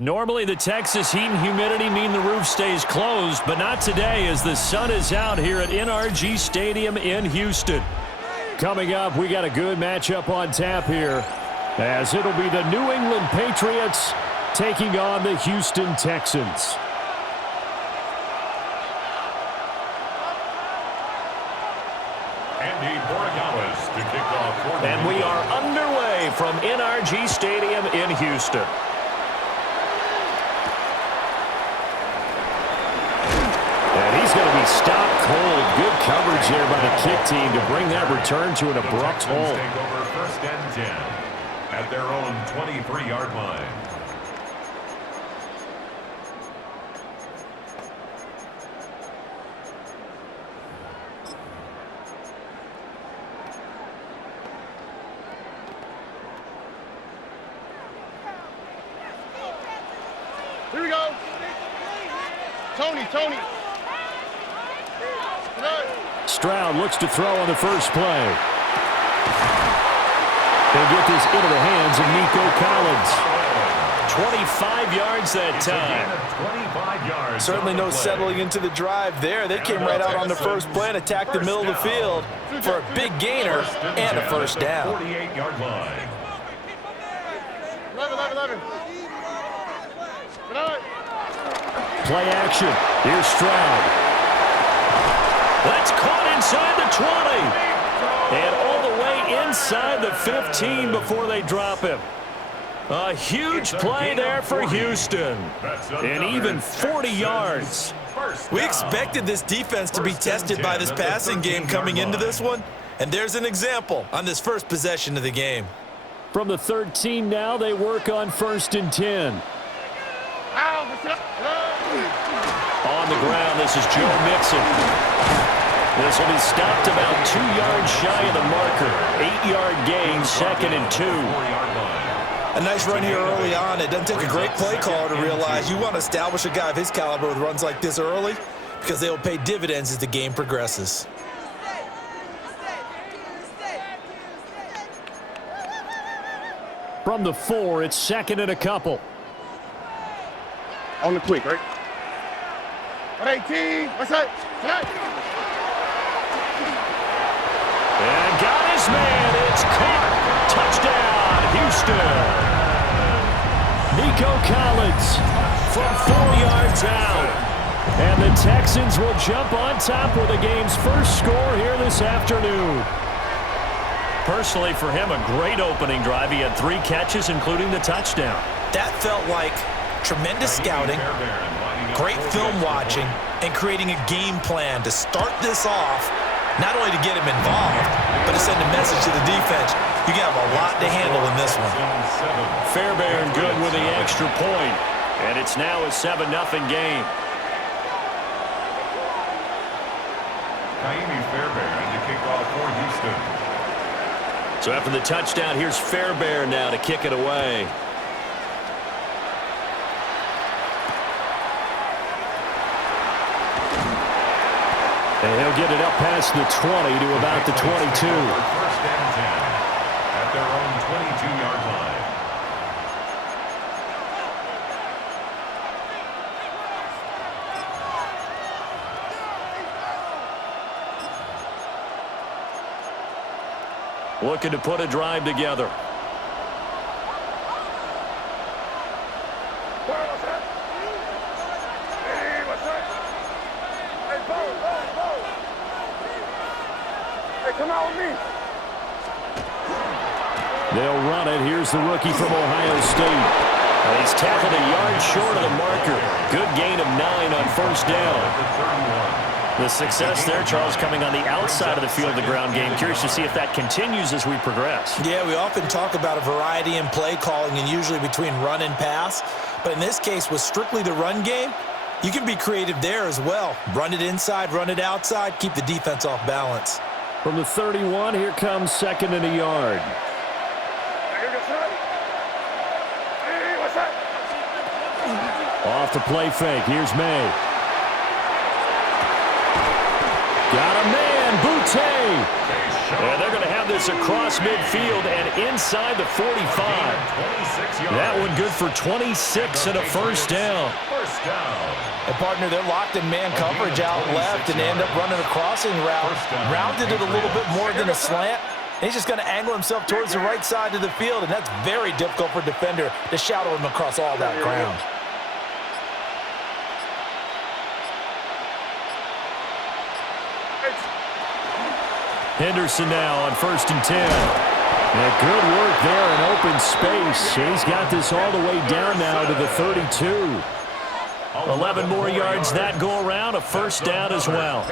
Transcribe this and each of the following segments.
Normally the Texas heat and humidity mean the roof stays closed, but not today as the sun is out here at NRG Stadium in Houston. Coming up, we got a good matchup on tap here, as it'll be the New England Patriots taking on the Houston Texans. Andy Borregales to kick off for the And we are underway from NRG Stadium in Houston. And he's going to be stopped cold. Good coverage there by the kick team to bring that return to an abrupt halt. Take over 1st and 10 at their own 23-yard line. Here we go. Tony. Stroud looks to throw on the first play. They get this into the hands of Nico Collins. 25 yards that time. 25 yards. Certainly no settling into the drive there. They came right out on the first play and attacked the middle of the field for a big gainer and a first down. 48-yard line. 11. Play action. Here's Stroud. That's caught inside the 20. And all the way inside the 15 before they drop him. A huge play there for Houston. And even 40 yards. We expected this defense to be tested by this passing game coming into this one. And there's an example on this first possession of the game. From the 13 now, they work on 1st and 10. On the ground, this is Joe Mixon. This will be stopped about 2 yards shy of the marker. 8-yard gain, 2nd and 2. A nice run here early on. It doesn't take a great play caller to realize you want to establish a guy of his caliber with runs like this early because they will pay dividends as the game progresses. From the 4, it's 2nd and a couple. On the quick, right? 18. What's that? And got his man. It's caught. Touchdown, Houston. Nico Collins from 4 yards out. And the Texans will jump on top with the game's first score here this afternoon. Personally, for him, a great opening drive. He had 3 catches, including the touchdown. That felt like tremendous scouting, great film watching, and creating a game plan to start this off, not only to get him involved, but to send a message to the defense. You got a lot to handle in this one. Fairbairn good with the extra point, and it's now a 7-0 game. Ka'imi Fairbairn to kick off for Houston. So after the touchdown, here's Fairbairn now to kick it away. And he'll get it up past the 20 to about the 22. 1st and 10 at their own 22-yard line. Looking to put a drive together. Come out with me. They'll run it. Here's the rookie from Ohio State. And he's tackled a yard short of the marker. Good gain of 9 on 1st down. The success there, Charles, coming on the outside of the field of the ground game. Curious to see if that continues as we progress. Yeah, we often talk about a variety in play calling and usually between run and pass. But in this case, with strictly the run game, you can be creative there as well. Run it inside, run it outside, keep the defense off balance. From the 31, here comes 2nd and a yard. Off the play fake. Here's May. Got a man, Boutte. And they're going to have this pass across midfield and inside the 45. That one good for 26 and a first down. And, partner, they're locked in man coverage out left, and they end up running a crossing route. Rounded it a little bit more than a slant. And he's just going to angle himself towards the right side of the field, and that's very difficult for a defender to shadow him across all that ground. Henderson now on 1st and 10. And good work there in open space. He's got this all the way down now to the 32. 11 more yards that go around, a first down as well.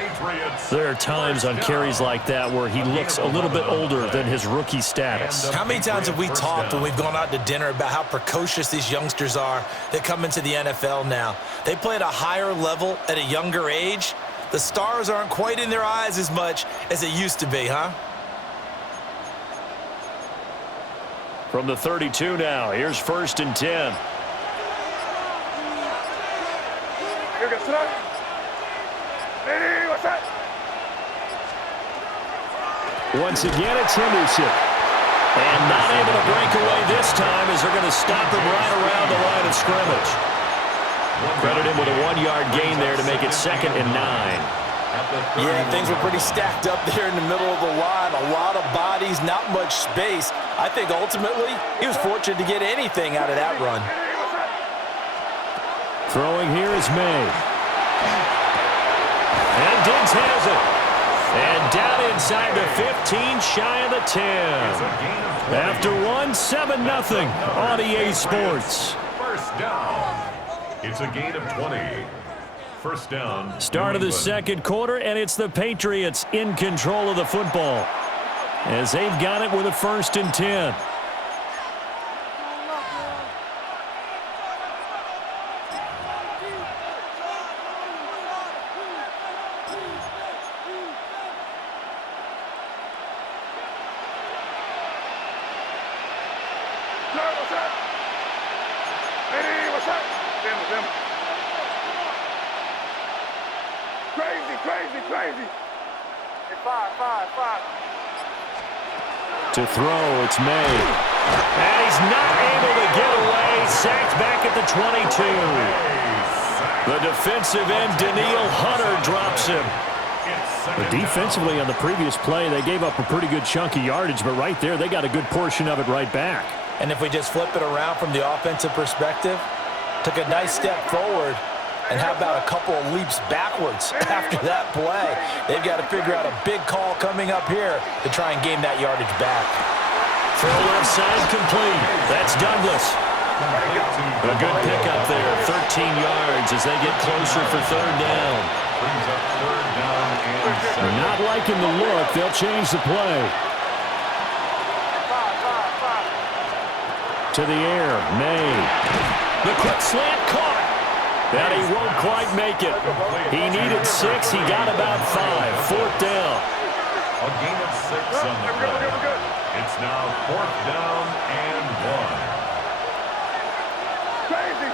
There are times on carries like that where he looks a little bit older than his rookie status. How many times have we talked when we've gone out to dinner about how precocious these youngsters are that come into the NFL now? They play at a higher level at a younger age. The stars aren't quite in their eyes as much as they used to be, huh? From the 32 now, here's 1st and 10. Once again, it's Henderson. And not able to break away this time as they're going to stop him right around the line of scrimmage. Credit him with a 1-yard gain there to make it 2nd and 9. Yeah, things were pretty stacked up there in the middle of the line. A lot of bodies, not much space. I think ultimately he was fortunate to get anything out of that run. Throwing here is May. And Diggs has it. And down inside the 15, shy of the 10. After one, 7-0 on EA Sports. First down. It's a gain of 20. First down. Start of the second quarter, and it's the Patriots in control of the football as they've got it with a 1st and 10. Crazy. Hey, five. To throw, it's May. And he's not able to get away. Sacked back at the 22. The defensive end, Danielle Hunter, drops him. But defensively on the previous play, they gave up a pretty good chunk of yardage, but right there, they got a good portion of it right back. And if we just flip it around from the offensive perspective, took a nice step forward, and how about a couple of leaps backwards after that play? They've got to figure out a big call coming up here to try and gain that yardage back. Throw left side complete. That's Douglas. A good pickup there, 13 yards as they get closer for 3rd down. They're not liking the look. They'll change the play. To the air, May. The quick slant caught. And he won't quite make it. He needed 6. He got about 5. 4th down. A gain of 6 on the play. It's now 4th down and 1. Crazy.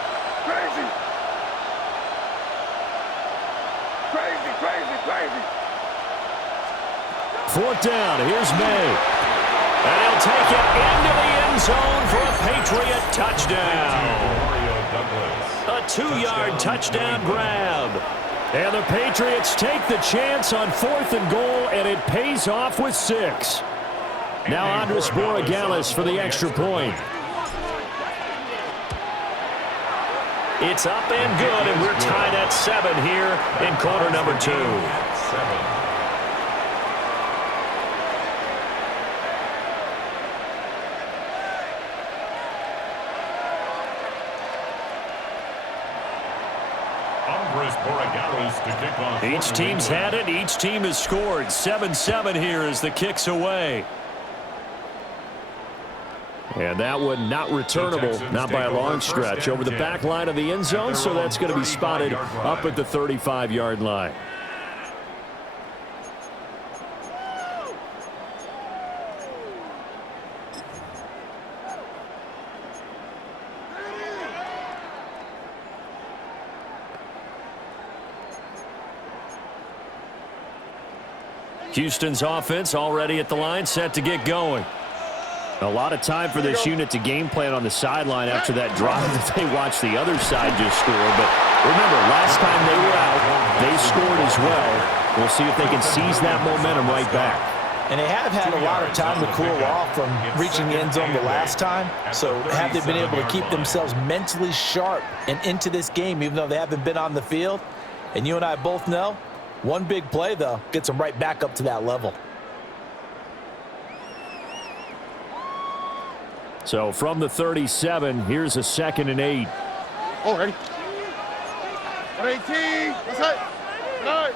4th down. Here's May. And he'll take it into the end zone for a Patriot touchdown. A 2-yard touchdown grab. And the Patriots take the chance on 4th and goal, and it pays off with 6. Now Andres Borregales for the extra point. It's up and good, and we're tied at 7 here in quarter number 2. 7. Each team's had it. Each team has scored. 7-7 here as the kick's away. And that one not returnable, not by a long stretch, over the back line of the end zone, so that's going to be spotted up at the 35-yard line. Houston's offense already at the line, set to get going. A lot of time for this unit to game plan on the sideline after that drive that they watched the other side just score. But remember, last time they were out, they scored as well. We'll see if they can seize that momentum right back. And they have had a lot of time to cool off from reaching the end zone the last time. So have they been able to keep themselves mentally sharp and into this game, even though they haven't been on the field? And you and I both know, one big play, though, gets them right back up to that level. So from the 37, here's a 2nd and 8. Oh, ready. 118. That's it. Tonight.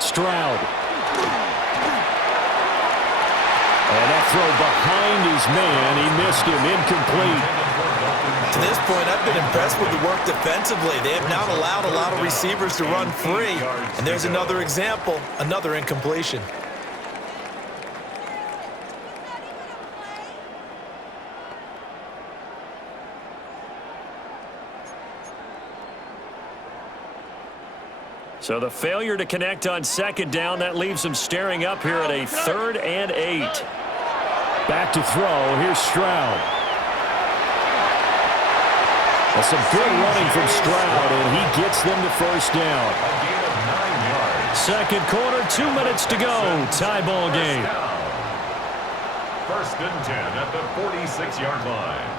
Stroud. And that throw behind his man. He missed him. Incomplete. To this point, I've been impressed with the work defensively. They have not allowed a lot of receivers to run free. And there's another example, another incompletion. So the failure to connect on 2nd down, that leaves them staring up here at a 3rd and 8. Back to throw. Here's Stroud. That's some good running from Stroud, and he gets them the first down. Second quarter, 2 minutes to go. Tie ball game. 1st and 10 at the 46-yard line.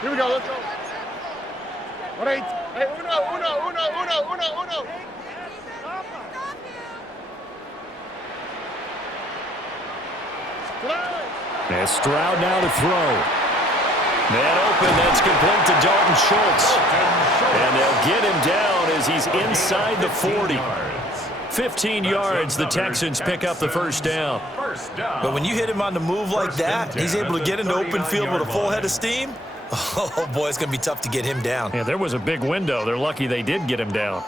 Here we go, let's go. 1-8. Hey, uno. And Stroud now to throw. Man open, that's complete to Dalton Schultz. And they'll get him down as he's inside the 40. 15 yards, the Texans pick up the first down. But when you hit him on the move like that, he's able to get into open field with a full head of steam. Oh, boy, it's going to be tough to get him down. Yeah, there was a big window. They're lucky they did get him down.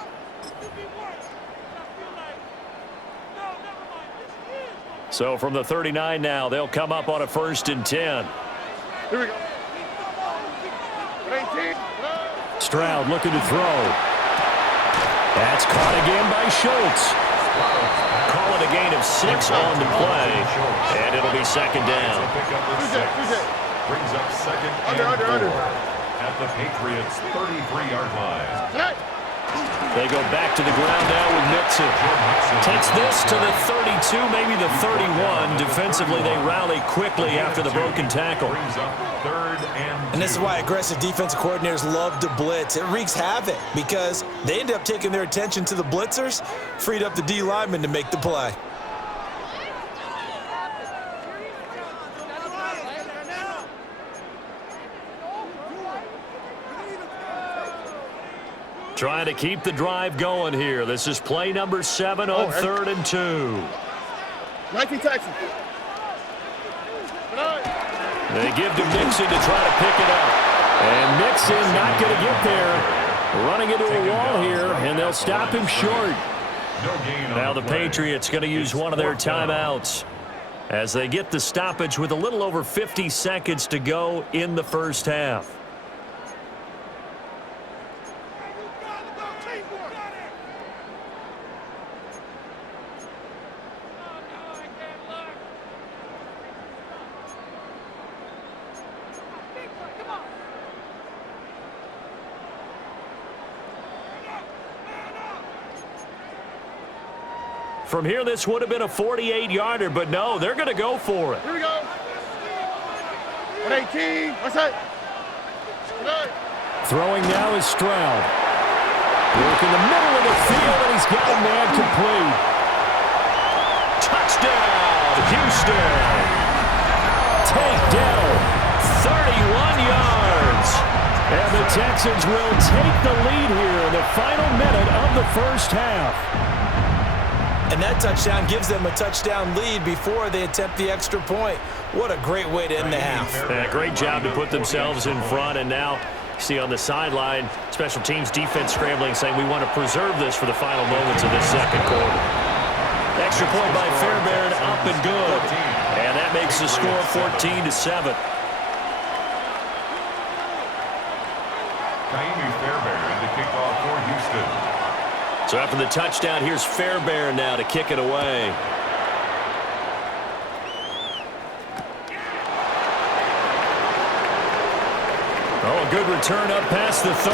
So from the 39 now, they'll come up on a 1st and 10. Here we go. 18. Stroud looking to throw. That's caught again by Schultz. Call it a gain of 6 on the play, and it'll be 2nd down. Brings up 2nd and 4 at the Patriots' 33-yard line. They go back to the ground now with Mixon. Takes this to the 32, maybe the 31. Defensively, they rally quickly after the broken tackle. Brings up 3rd and 2. And this is why aggressive defensive coordinators love to blitz. It wreaks havoc because they end up taking their attention to the blitzers, freed up the D lineman to make the play. Trying to keep the drive going here. This is play number 7 on 3rd and 2. 19 Texans. They give to Mixon to try to pick it up. And Mixon not going to get there. Running into a wall here, and they'll stop him short. Now the Patriots going to use one of their timeouts as they get the stoppage with a little over 50 seconds to go in the first half. From here, this would have been a 48-yarder, but no, they're going to go for it. Here we go. 118. What's that? Throwing now is Stroud. Work in the middle of the field, and he's got a man complete. Touchdown, Houston. Takedown, 31 yards. And the Texans will take the lead here in the final minute of the first half. And that touchdown gives them a touchdown lead before they attempt the extra point. What a great way to end the half. Yeah, great job to put themselves in front. And now, see on the sideline, special teams defense scrambling, saying we want to preserve this for the final moments of this second quarter. Extra point by Fairbairn, up and good. And that makes the score 14-7. Kaimi Fairbairn to kick off for Houston. So after the touchdown, here's Fairbairn now to kick it away. Oh, a good return up past the 30.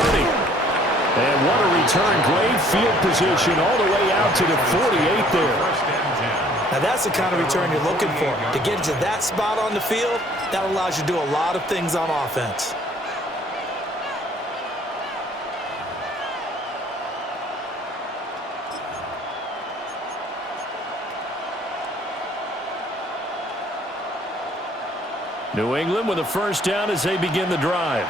And what a return. Great field position all the way out to the 48 there. Now that's the kind of return you're looking for. To get to that spot on the field, that allows you to do a lot of things on offense. New England with a first down as they begin the drive.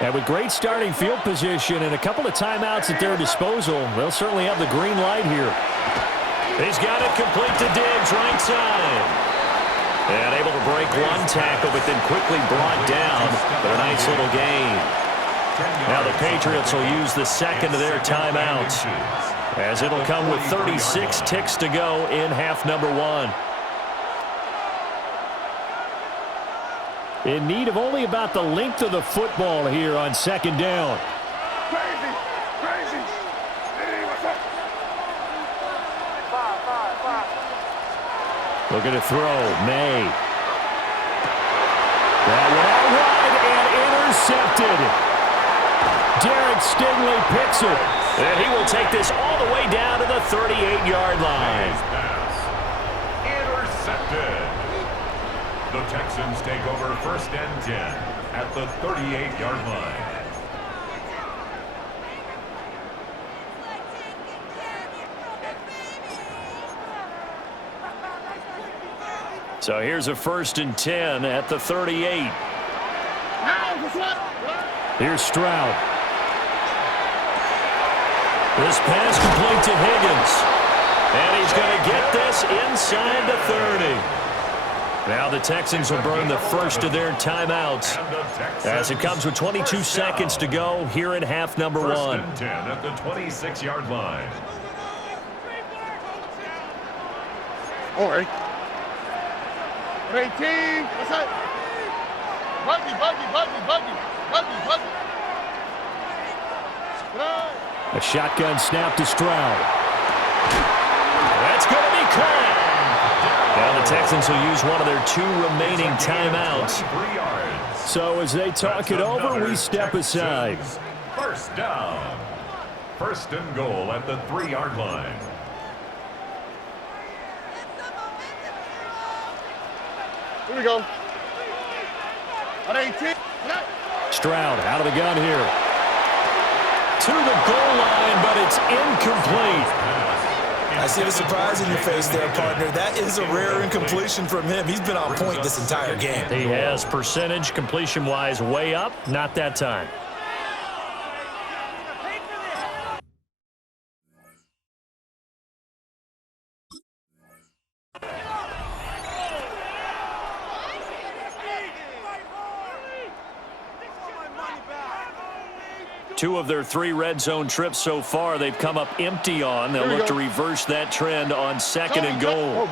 And with great starting field position and a couple of timeouts at their disposal, they'll certainly have the green light here. He's got it complete to Diggs, right side. And able to break one tackle, but then quickly brought down for a nice little gain. Now the Patriots will use the second of their timeouts, as it'll come with 36 ticks to go in half number one. In need of only about the length of the football here on second down. Crazy. Hey, what's up? Looking to throw. May. That one out wide and intercepted. Derek Stingley picks it. And he will take this all the way down to the 38-yard line. Intercepted. The Texans take over first and 10 at the 38-yard line. So here's a first and 10 at the 38. Here's Stroud. This pass complete to Higgins. And he's going to get this inside the 30. Now the Texans will burn the first of their timeouts as it comes with 22 seconds to go here in half number one. First and 10 at the 26-yard line. All right. 18. What's that? Buggy. A shotgun snap to Stroud. That's going to be caught. Now the Texans will use one of their two remaining timeouts. So as they talk it over, we step aside. First down. First and goal at the 3-yard line. Here we go. At 18. Stroud out of the gun here. To the goal line, but it's incomplete. I see the surprise in your face there, partner. That is a rare incompletion from him. He's been on point this entire game. He has percentage completion-wise way up. Not that time. Two of their three red zone trips so far, they've come up empty on. They'll look to reverse that trend on second and goal.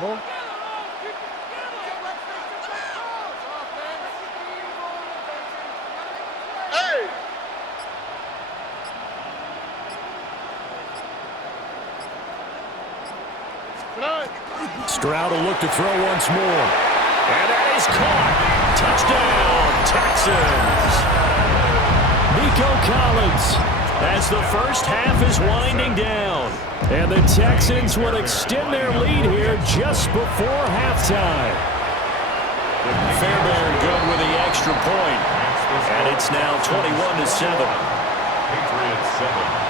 Stroud will look to throw once more. And that is caught. Touchdown, Texans. Nico Collins as the first half is winding down. And the Texans will extend their lead here just before halftime. Fairbairn good with the extra point. And it's now 21-7. Patriots 7.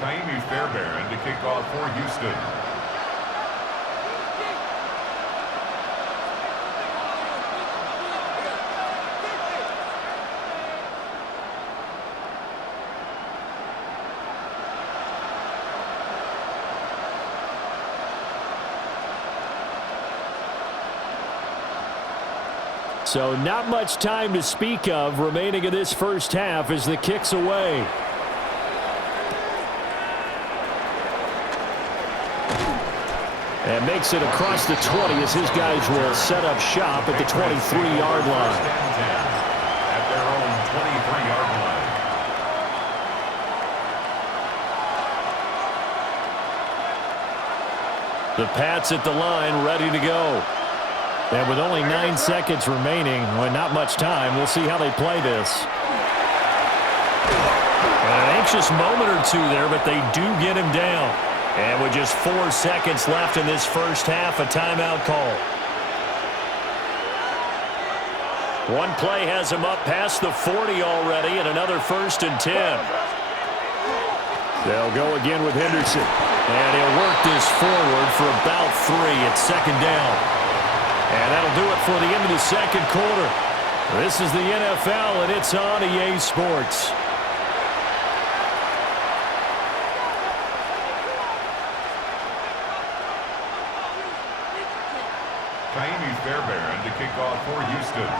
Kaimi Fairbairn to kick off for Houston. So not much time to speak of remaining in this first half as the kick's away. And makes it across the 20 as his guys will set up shop at the 23-yard line. At their own 23-yard line. The Pats at the line ready to go. And with only 9 seconds remaining, well, not much time, we'll see how they play this. An anxious moment or two there, but they do get him down. And with just 4 seconds left in this first half, a timeout call. One play has him up past the 40 already, and another 1st and 10. They'll go again with Henderson. And he'll work this forward for about 3 at 2nd down. And that'll do it for the end of the 2nd quarter. This is the NFL, and it's on EA Sports. Kaimi Fairbairn to kick off for Houston.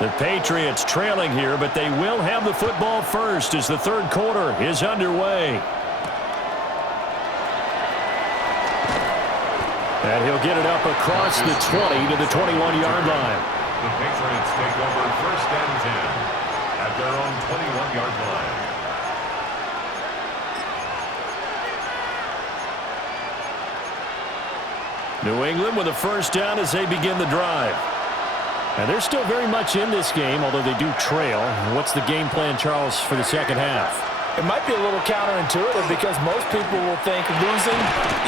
The Patriots trailing here, but they will have the football first as the 3rd quarter is underway. And he'll get it up across the 20 to the 21-yard line. The Patriots take over 1st and 10 at their own 21-yard line. New England with a 1st down as they begin the drive. And they're still very much in this game, although they do trail. What's the game plan, Charles, for the 2nd half? It might be a little counterintuitive because most people will think losing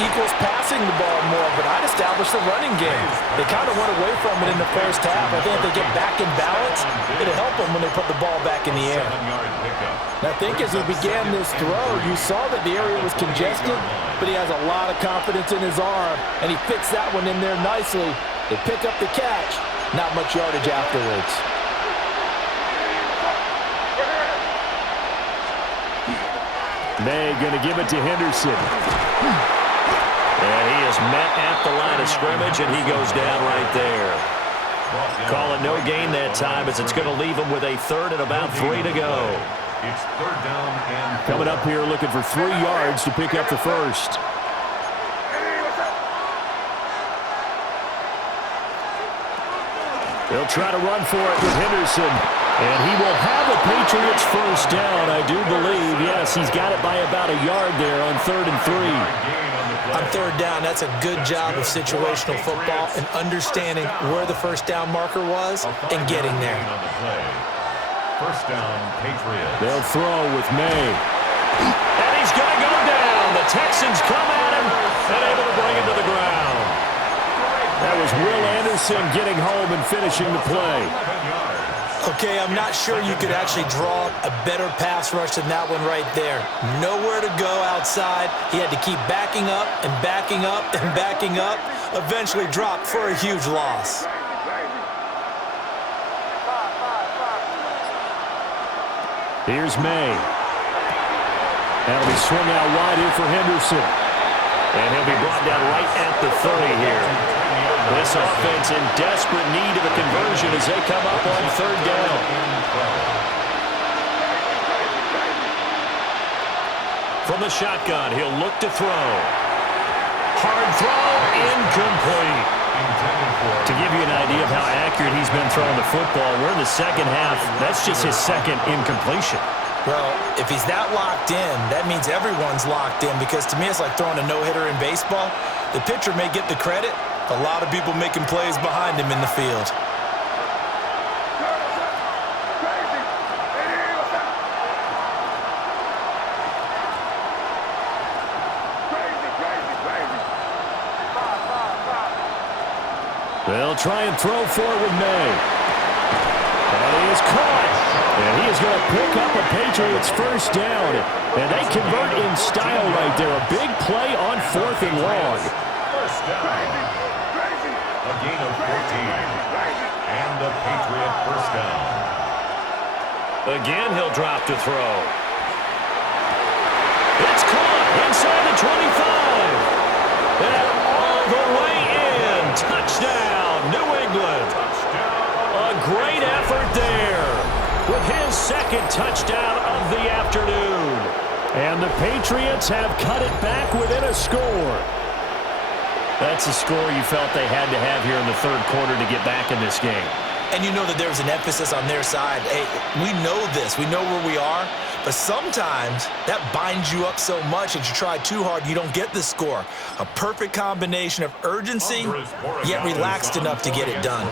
equals passing the ball more, but I'd establish the running game. They kind of went away from it in the first half. I think if they get back in balance, it'll help them when they put the ball back in the air. And I think as he began this throw, you saw that the area was congested, but he has a lot of confidence in his arm, and he fixed that one in there nicely. They pick up the catch, not much yardage afterwards. May going to give it to Henderson. And he is met at the line of scrimmage, and he goes down right there. Call it no gain that time as it's going to leave him with a 3rd and about 3 to go. It's 3rd down and 4. Coming up here looking for 3 yards to pick up the first. They'll try to run for it with Henderson. And he will have a Patriots 1st down, I do believe. Yes, he's got it by about a yard there on 3rd and 3. On 3rd down, that's a good job of situational football and understanding where the 1st down marker was and getting there. 1st down, Patriots. They'll throw with May. And he's going to go down. The Texans come at him and able to bring him to the ground. That was Will Anderson getting home and finishing the play. Okay, I'm not sure you could actually draw up a better pass rush than that one right there. Nowhere to go outside. He had to keep backing up and backing up and backing up. Eventually dropped for a huge loss. Here's May. That'll be swung out wide here for Henderson. And he'll be brought down right at the 30 here. This offense in desperate need of a conversion as they come up on 3rd down. From the shotgun, he'll look to throw. Hard throw, incomplete. To give you an idea of how accurate he's been throwing the football, we're in the 2nd half. That's just his 2nd incompletion. Well, if he's that locked in, that means everyone's locked in because to me it's like throwing a no-hitter in baseball. The pitcher may get the credit. A lot of people making plays behind him in the field. They'll try and throw for it with May. And he is caught. And he is going to pick up a Patriots 1st down. And they convert in style right there. A big play on 4th and long. 1st down. A gain of 14. And the Patriot 1st down. Again, he'll drop to throw. It's caught inside the 25. And all the way in. Touchdown, New England. Cleveland. A great effort there with his second touchdown of the afternoon. And the Patriots have cut it back within a score. That's a score you felt they had to have here in the third quarter to get back in this game. And you know that there's an emphasis on their side. Hey, we know this. We know where we are. But sometimes that binds you up so much that you try too hard, you don't get the score. A perfect combination of urgency, yet relaxed enough to get it done.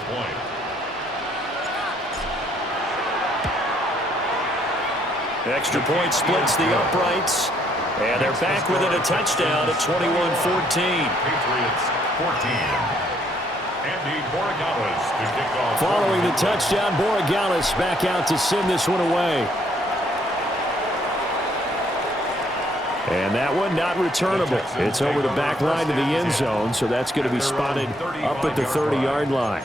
Extra point splits the uprights. And they're back within a touchdown at 21-14. Patriots 14. Andy Borregales to kick off. Following the touchdown, Borregales back out to send this one away. And that one not returnable. It's over the back line to the end zone, so that's going to be spotted up at the 30-yard line.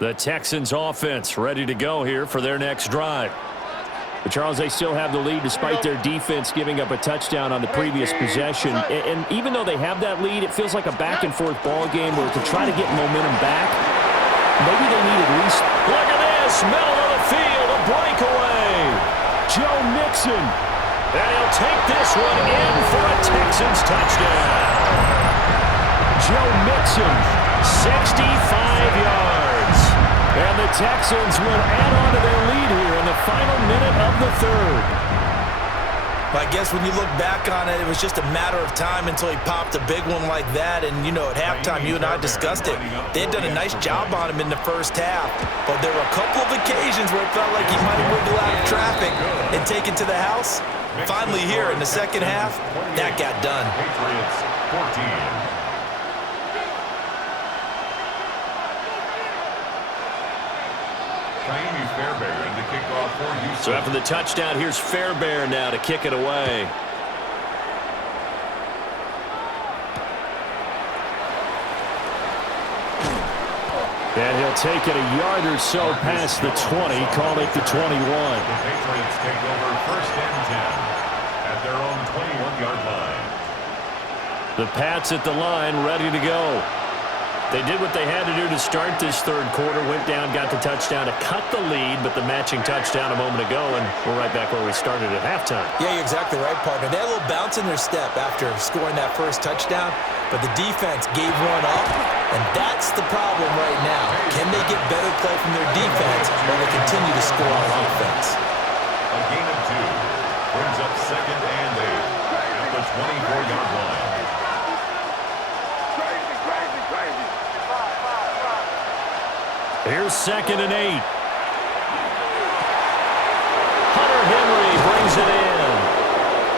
The Texans offense ready to go here for their next drive. But Charles, they still have the lead despite their defense giving up a touchdown on the previous possession. And even though they have that lead, it feels like a back-and-forth ball game where to try to get momentum back, maybe they need at least... Look at this! Middle of the field, a breakaway! Joe Mixon. And he'll take this one in for a Texans touchdown. Joe Mixon, 65 yards. And the Texans will add on to their lead here in the final minute of the third. I guess when you look back on it, it was just a matter of time until he popped a big one like that. And, you know, at halftime, you and I discussed it. They had done a nice job on him in the first half. But there were a couple of occasions where it felt like he might have wiggled out of traffic and taken to the house. Finally here in the second half, that got done. Patriots 14. Fairbairn to kick off for Houston. So after the touchdown, here's Fairbairn now to kick it away. And he'll take it a yard or so past the 20, call it the 21. The Patriots take over first and 10 at their own 21-yard line. The Pats at the line, ready to go. They did what they had to do to start this third quarter, went down, got the touchdown to cut the lead, but the matching touchdown a moment ago, and we're right back where we started at halftime. Yeah, you're exactly right, partner. They had a little bounce in their step after scoring that first touchdown, but the defense gave one up, and that's the problem right now. Can they get better play from their defense while they continue to score on offense? A gain of 2 brings up second and 8 at the 24-yard line. Here's second and 8. Hunter Henry brings it in.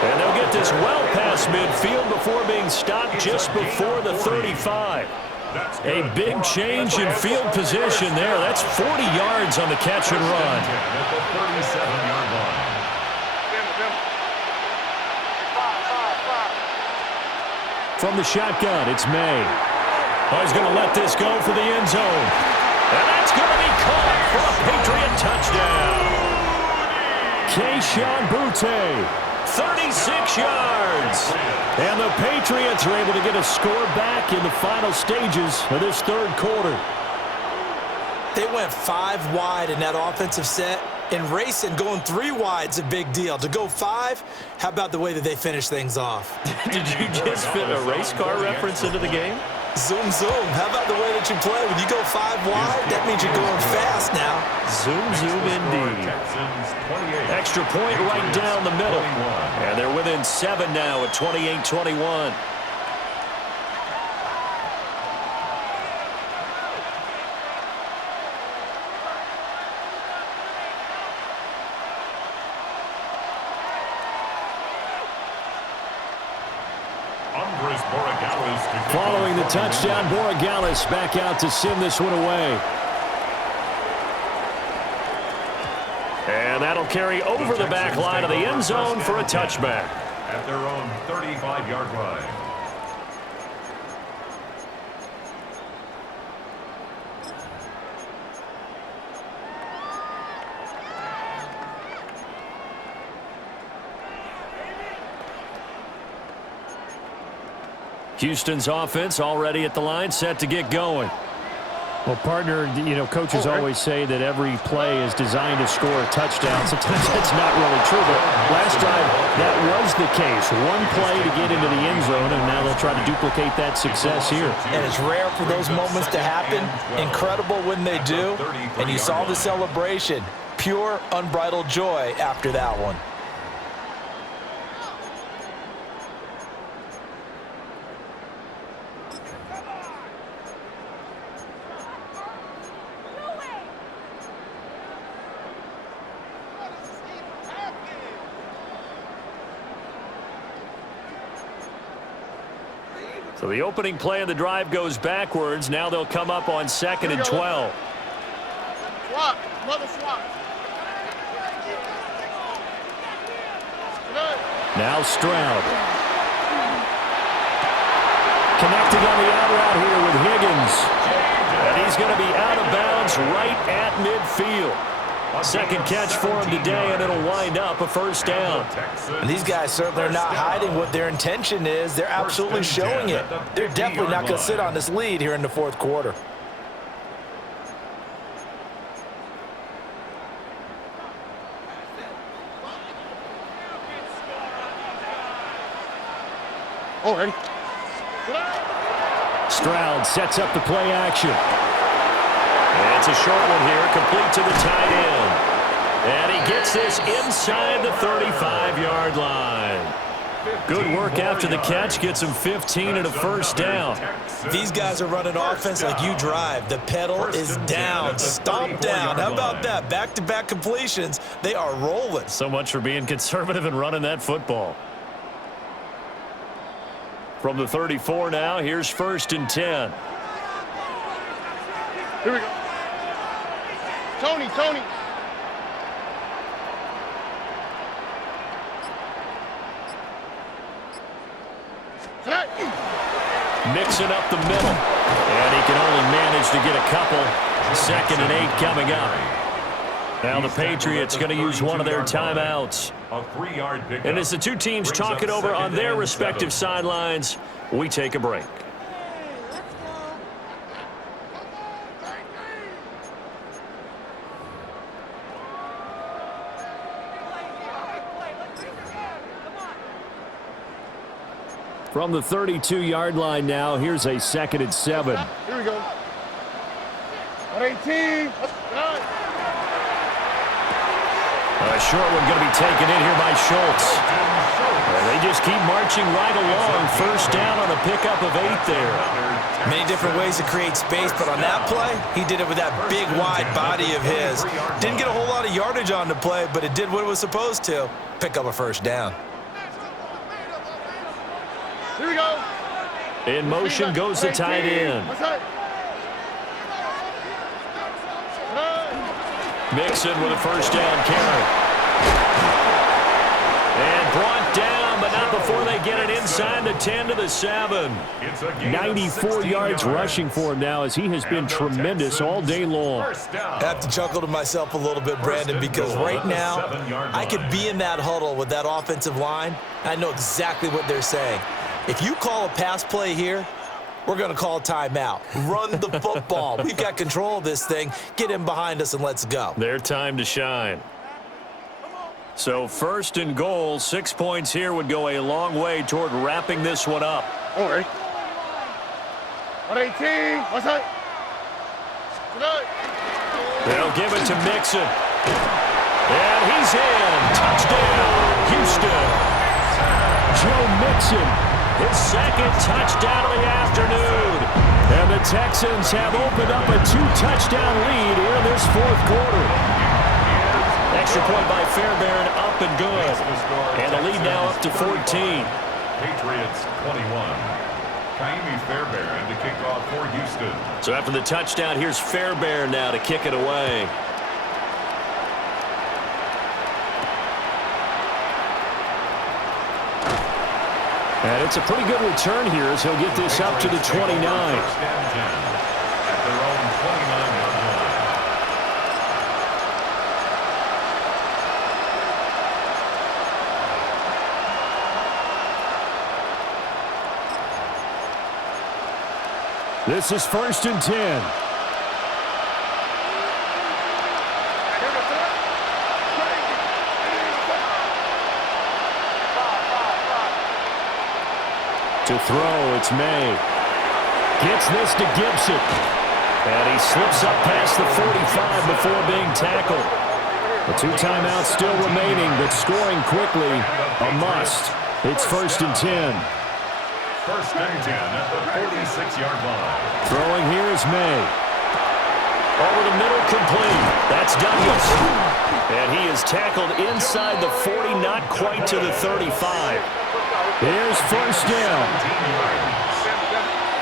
And they'll get this well past midfield before being stopped just before the 35. A big change in field position there. That's 40 yards on the catch and run. At the 37-yard line. From the shotgun, it's May. Oh, he's going to let this go for the end zone. And that's going to be caught for a Patriot touchdown. Kayshon Boutte, 36 yards. And the Patriots are able to get a score back in the final stages of this third quarter. They went 5 wide in that offensive set, and racing going 3 wide's a big deal. To go 5, how about the way that they finish things off? Did you just fit a race car reference into the game? Zoom, zoom. How about the way that you play? When you go 5 wide, that means you're going fast now. Zoom, zoom indeed. Extra point right down the middle. And they're within 7 now at 28-21. Following the touchdown, Borregales back out to send this one away. And that'll carry over the back line of the end zone for a touchback. At their own 35-yard line. Houston's offense already at the line, set to get going. Well, partner, coaches always say that every play is designed to score a touchdown. Sometimes that's not really true, but last drive, that was the case. One play to get into the end zone, and now they'll try to duplicate that success here. And it's rare for those moments to happen. Incredible when they do. And you saw the celebration. Pure, unbridled joy after that one. So the opening play of the drive goes backwards. Now they'll come up on 2nd and 12. Swap. Another swap. Now Stroud. Connecting on the out route here with Higgins. And he's going to be out of bounds right at midfield. Second catch for him today, and it'll wind up a first down. And these guys certainly are not hiding what their intention is. They're absolutely showing it. They're definitely not going to sit on this lead here in the fourth quarter. Oh, ready? Stroud sets up the play action. And it's a short one here, complete to the tight end. And he gets this inside the 35-yard line. Good work after the catch, gets him 15 and a first down. These guys are running offense like you drive. The pedal is down, stomp down. How about that? Back-to-back completions. They are rolling. So much for being conservative and running that football. From the 34 now, here's 1st and 10. Here we go. Tony. Mixing up the middle. And he can only manage to get a couple. 2nd and 8 coming up. Now the Patriots going to use one of their timeouts. And as the two teams talk it over on their respective sidelines, we take a break. From the 32-yard line now, here's a 2nd and 7. Here we go. 118. A short one going to be taken in here by Schultz. And they just keep marching right along. First down on a pickup of 8 there. Many different ways to create space, but on that play, he did it with that big, wide body of his. Didn't get a whole lot of yardage on the play, but it did what it was supposed to. Pick up a first down. Here we go. In motion goes the tight end. Mixon with a first down carry. And brought down, but not before they get it inside the 10 to the 7. 94 yards rushing for him now, as he has been tremendous all day long. I have to chuckle to myself a little bit, Brandon, because right now I could be in that huddle with that offensive line. I know exactly what they're saying. If you call a pass play here, we're going to call a timeout. Run the football. We've got control of this thing. Get in behind us and let's go. Their time to shine. So 1st and goal, 6 points here would go a long way toward wrapping this one up. Oh, ready? 118. What's that? They'll give it to Mixon. And he's in. Touchdown, Houston. Joe Mixon, his 2nd touchdown of the afternoon. And the Texans have opened up a 2-touchdown lead here in this 4th quarter. Extra point by Fairbairn, up and good. And the lead now up to 14. Patriots 21. Kaimi Fairbairn to kick off for Houston. So after the touchdown, here's Fairbairn now to kick it away. And it's a pretty good return here as he'll get this up to the 29. This is 1st and 10. To throw, it's May. Gets this to Gibson. And he slips up past the 45 before being tackled. The 2 timeouts still remaining, but scoring quickly, a must. It's 1st and 10. 1st and 10 at the 46-yard line. Throwing here is May. Over the middle, complete. That's Douglas. And he is tackled inside the 40, not quite to the 35. Here's 1st down.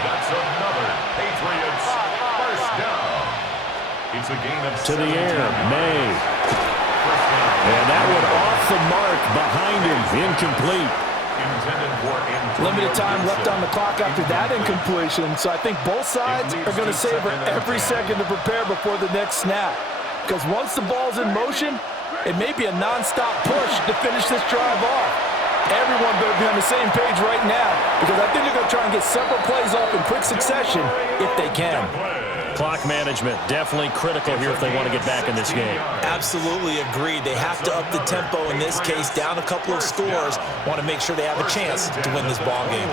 That's another Patriots 1st down. It's a gain of To the air, May. And that one off the mark behind him, incomplete. Limited time left on the clock after that incompletion, so I think both sides are going to savor every second to prepare before the next snap. Because once the ball's in motion, it may be a non-stop push to finish this drive off. Everyone better be on the same page right now, because I think they're going to try and get several plays off in quick succession if they can. Clock management, definitely critical here if they want to get back in this game. Absolutely agreed. They have to up the tempo in this case, down a couple of scores. Want to make sure they have a chance to win this ball game.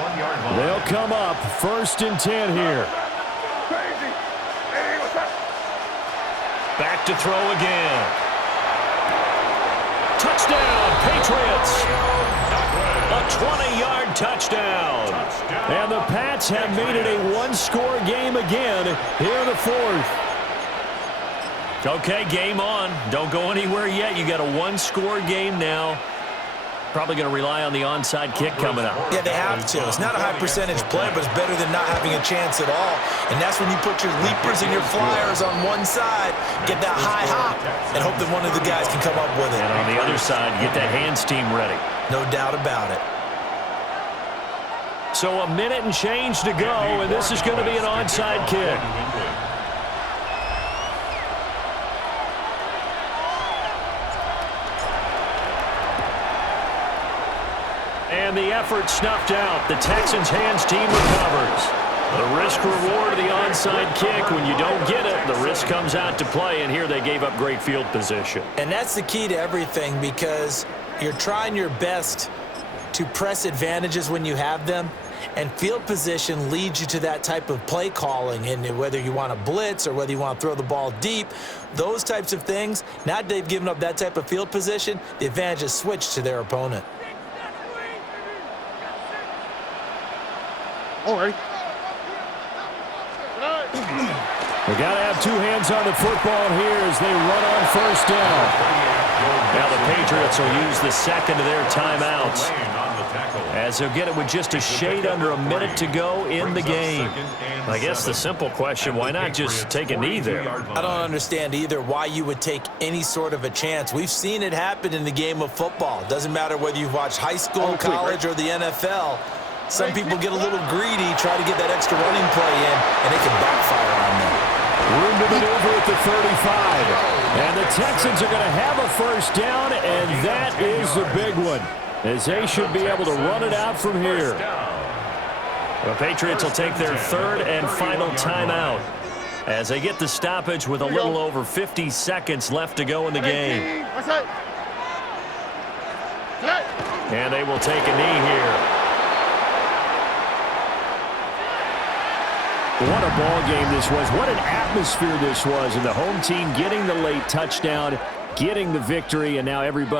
They'll come up 1st and 10 here. Back to throw again. Touchdown, Patriots. A 20-yard touchdown. And the Pats have made it a 1-score game again here in the 4th. Okay, game on. Don't go anywhere yet. You got a 1-score game now. Probably going to rely on the onside kick coming up. Yeah, they have to. It's not a high percentage play, but it's better than not having a chance at all. And that's when you put your leapers and your flyers on one side, get that high hop, and hope that one of the guys can come up with it. And on the other side, get that hands team ready. No doubt about it. So a minute and change to go, and this is going to be an onside kick. And the effort snuffed out. The Texans' hands team recovers. The risk-reward of the onside kick. When you don't get it, the risk comes out to play, and here they gave up great field position. And that's the key to everything, because you're trying your best to press advantages when you have them, and field position leads you to that type of play calling. And whether you want to blitz or whether you want to throw the ball deep, those types of things, now that they've given up that type of field position, the advantage is switched to their opponent. All right. They got to have 2 hands on the football here as they run on 1st down. Now the Patriots will use the second of their timeouts, as they'll get it with just a shade under a minute to go in the game. I guess the simple question, why not just take a knee there? I don't understand either why you would take any sort of a chance. We've seen it happen in the game of football. Doesn't matter whether you've watched high school, college, or the NFL. Some people get a little greedy, try to get that extra running play in, and it can backfire on them. Room to maneuver at the 35. And the Texans are going to have a 1st down, and that is the big one, as they should be able to run it out from here. The Patriots will take their 3rd and final timeout as they get the stoppage with a little over 50 seconds left to go in the game. And they will take a knee here. What a ball game this was. What an atmosphere this was. And the home team getting the late touchdown, getting the victory, and now everybody